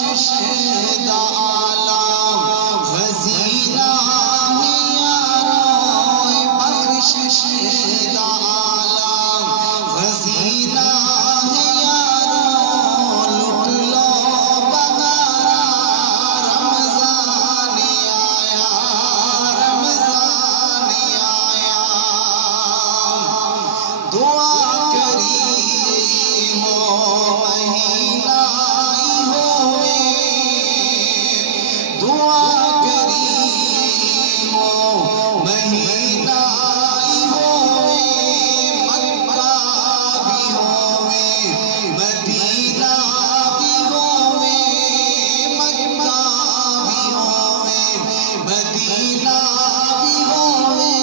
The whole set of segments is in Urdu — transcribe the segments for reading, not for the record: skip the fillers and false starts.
بخشش دا عالم خزینہ ہے یارو بخشش دا عالم خزینہ ہے یارو لٹ لو بغارا رمضان آیا رمضان آیا دعا کری ہو مہینہ ہوئے دعا کری ہو مہینہ ہوئے مکہ بھی ہوئے مدینہ بھی ہوئے مکہ بھی ہوئے مدینہ بھی ہوئے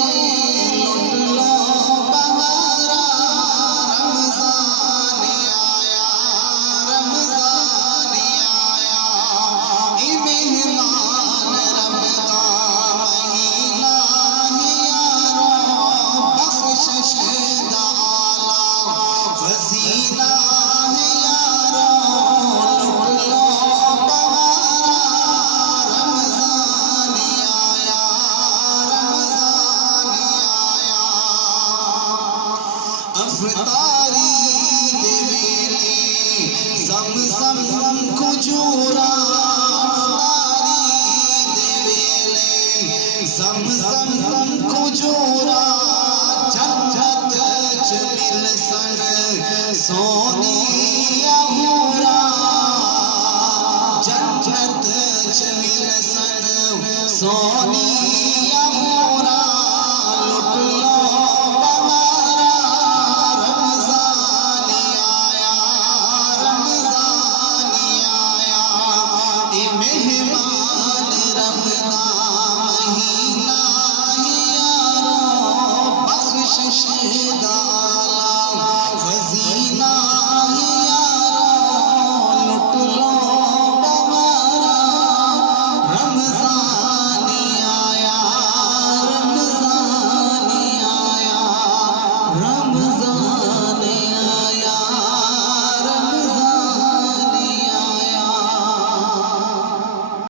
لٹ لو بغارا رمضان آیا رمضان آیا اے مہمان رب دا مہینہ ہے یارو بخشش دا عالم خزینہ ہے یارو لٹ لو بغارا رمضان آیا رمضان آیا افطاری دے ویلے زمزم کھجورا افطاری دے ویلے زمزم کھجورا جنت چ مل سن سونی اہورا جنت چ مل سن سونی